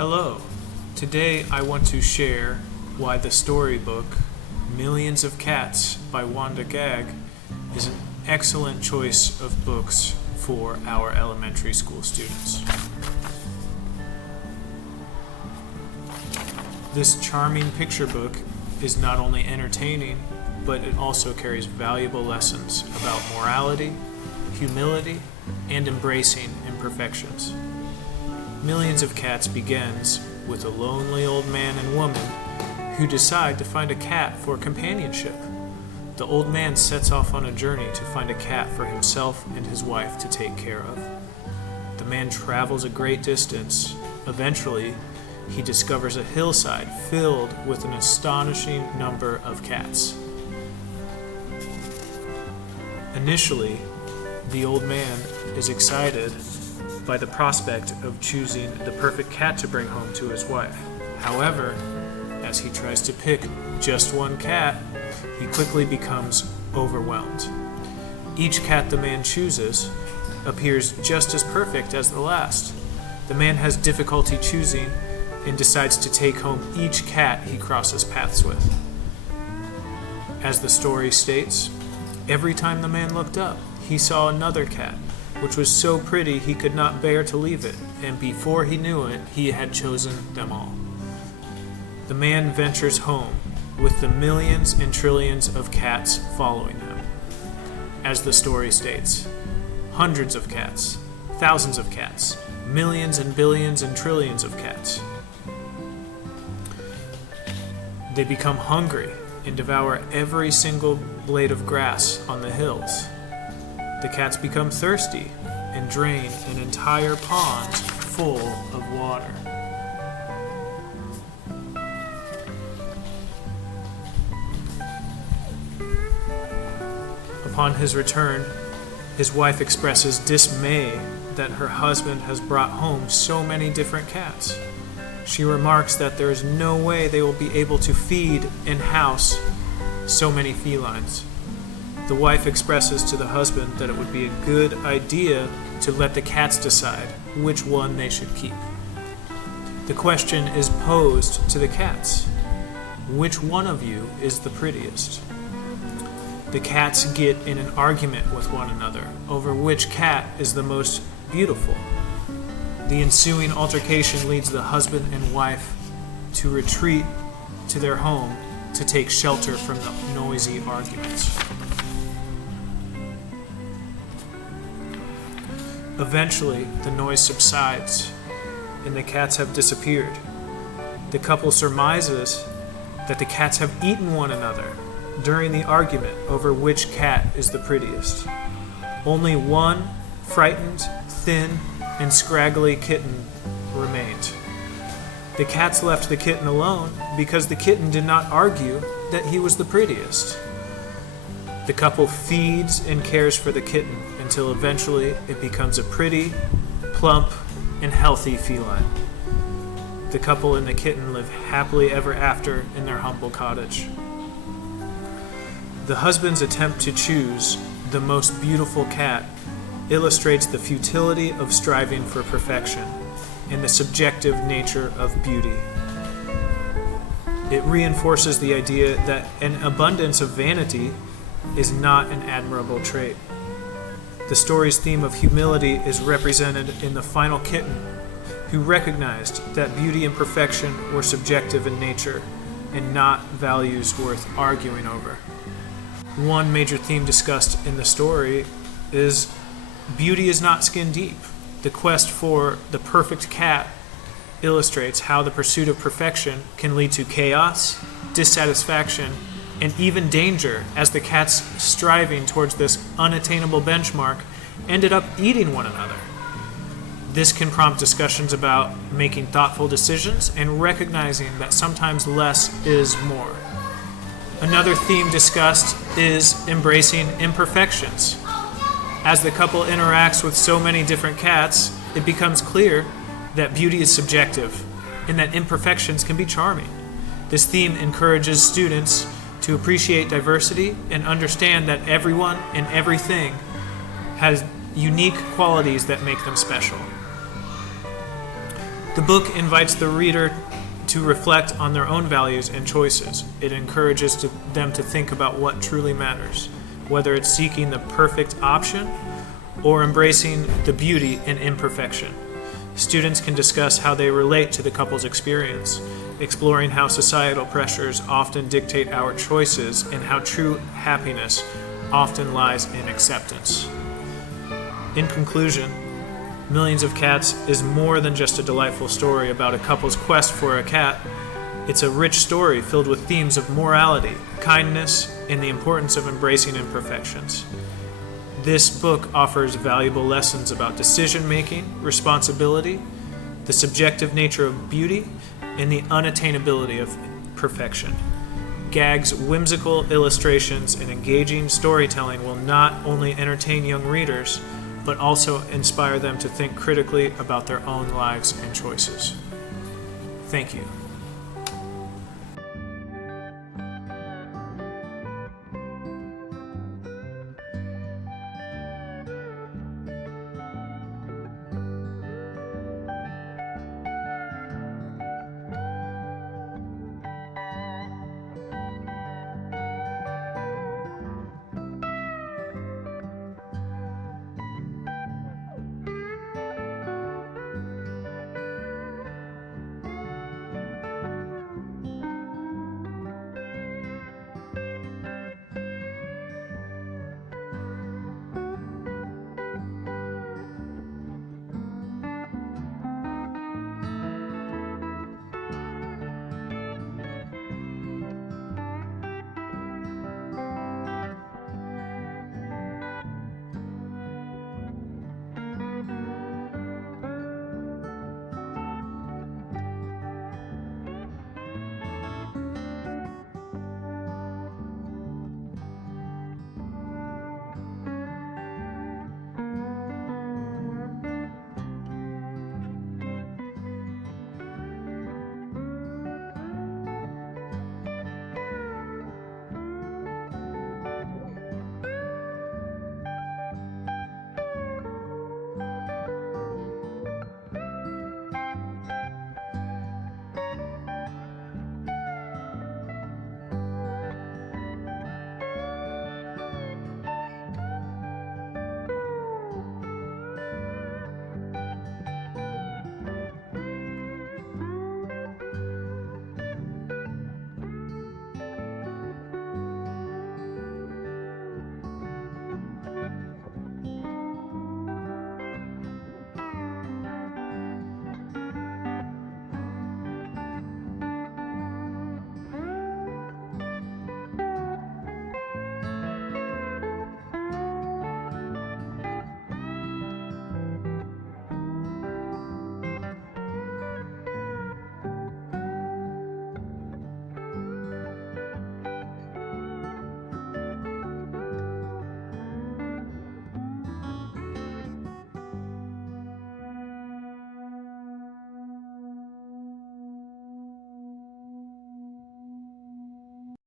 Hello. Today I want to share why the storybook Millions of Cats by Wanda Gag is an excellent choice of books for our elementary school students. This charming picture book is not only entertaining, but it also carries valuable lessons about morality, humility, and embracing imperfections. Millions of Cats begins with a lonely old man and woman who decide to find a cat for companionship. The old man sets off on a journey to find a cat for himself and his wife to take care of. The man travels a great distance. Eventually, he discovers a hillside filled with an astonishing number of cats. Initially, the old man is excited by the prospect of choosing the perfect cat to bring home to his wife. However, as he tries to pick just one cat, he quickly becomes overwhelmed. Each cat the man chooses appears just as perfect as the last. The man has difficulty choosing and decides to take home each cat he crosses paths with. As the story states, every time the man looked up, he saw another cat, which was so pretty he could not bear to leave it, and before he knew it, he had chosen them all. The man ventures home, with the millions and trillions of cats following him. As the story states, hundreds of cats, thousands of cats, millions and billions and trillions of cats. They become hungry and devour every single blade of grass on the hills. The cats become thirsty and drain an entire pond full of water. Upon his return, his wife expresses dismay that her husband has brought home so many different cats. She remarks that there is no way they will be able to feed and house so many felines. The wife expresses to the husband that it would be a good idea to let the cats decide which one they should keep. The question is posed to the cats: which one of you is the prettiest? The cats get in an argument with one another over which cat is the most beautiful. The ensuing altercation leads the husband and wife to retreat to their home to take shelter from the noisy arguments. Eventually, the noise subsides, and the cats have disappeared. The couple surmises that the cats have eaten one another during the argument over which cat is the prettiest. Only one frightened, thin, and scraggly kitten remained. The cats left the kitten alone because the kitten did not argue that he was the prettiest. The couple feeds and cares for the kitten until eventually it becomes a pretty, plump, and healthy feline. The couple and the kitten live happily ever after in their humble cottage. The husband's attempt to choose the most beautiful cat illustrates the futility of striving for perfection and the subjective nature of beauty. It reinforces the idea that an abundance of vanity is not an admirable trait. The story's theme of humility is represented in the final kitten, who recognized that beauty and perfection were subjective in nature and not values worth arguing over. One major theme discussed in the story is beauty is not skin deep. The quest for the perfect cat illustrates how the pursuit of perfection can lead to chaos, dissatisfaction, and even danger, as the cats striving towards this unattainable benchmark ended up eating one another. This can prompt discussions about making thoughtful decisions and recognizing that sometimes less is more. Another theme discussed is embracing imperfections. As the couple interacts with so many different cats, it becomes clear that beauty is subjective and that imperfections can be charming. This theme encourages students to appreciate diversity and understand that everyone and everything has unique qualities that make them special. The book invites the reader to reflect on their own values and choices. It encourages them to think about what truly matters, whether it's seeking the perfect option or embracing the beauty in imperfection. Students can discuss how they relate to the couple's experience, exploring how societal pressures often dictate our choices and how true happiness often lies in acceptance. In conclusion, Millions of Cats is more than just a delightful story about a couple's quest for a cat. It's a rich story filled with themes of morality, kindness, and the importance of embracing imperfections. This book offers valuable lessons about decision-making, responsibility, the subjective nature of beauty, and the unattainability of perfection. Gagg's whimsical illustrations and engaging storytelling will not only entertain young readers, but also inspire them to think critically about their own lives and choices. Thank you.